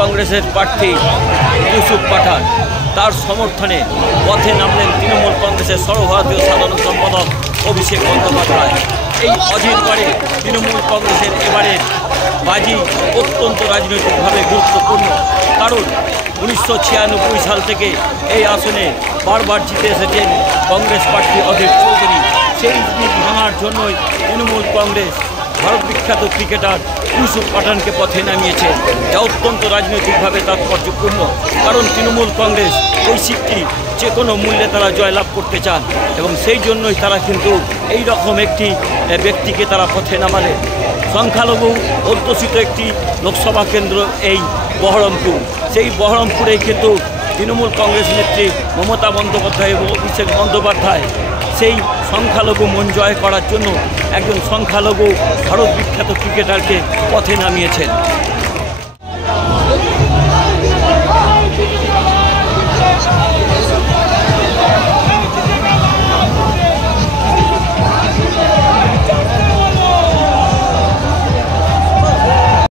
কংগ্রেসের প্রার্থী ইউসুফ পাঠান, তার সমর্থনে পথে নামলেন তৃণমূল কংগ্রেসের সর্বভারতীয় সাধারণ সম্পাদক অভিষেক বন্দ্যোপাধ্যায়। এই অজিত পারে তৃণমূল কংগ্রেসের এবারের বাজি অত্যন্ত রাজনৈতিকভাবে গুরুত্বপূর্ণ, কারণ 1996 সাল থেকে এই আসনে বারবার জিতে এসেছেন কংগ্রেস প্রার্থী অধীর চৌধুরী। সেই জিত ভাঙার জন্যই তৃণমূল কংগ্রেস ভারত বিখ্যাত ক্রিকেটার ইউসুফ পাঠানকে পথে নামিয়েছে, যা অত্যন্ত রাজনৈতিকভাবে তাৎপর্যপূর্ণ, কারণ তৃণমূল কংগ্রেস ওই সিটটি যে কোনো মূল্যে তারা জয়লাভ করতে চান এবং সেই জন্যই তারা কিন্তু এই রকম একটি ব্যক্তিকে তারা পথে নামালেন। সংখ্যালঘু অধ্যুষিত একটি লোকসভা কেন্দ্র এই বহরমপুর, সেই বহরমপুরেই কিন্তু তৃণমূল কংগ্রেস নেত্রী মমতা বন্দ্যোপাধ্যায় এবং অভিষেক বন্দ্যোপাধ্যায় সেই সংখ্যালঘু মন জয় করার জন্য একজন সংখ্যালঘু ভারত বিখ্যাত ক্রিকেটারকে পথে নামিয়েছেন।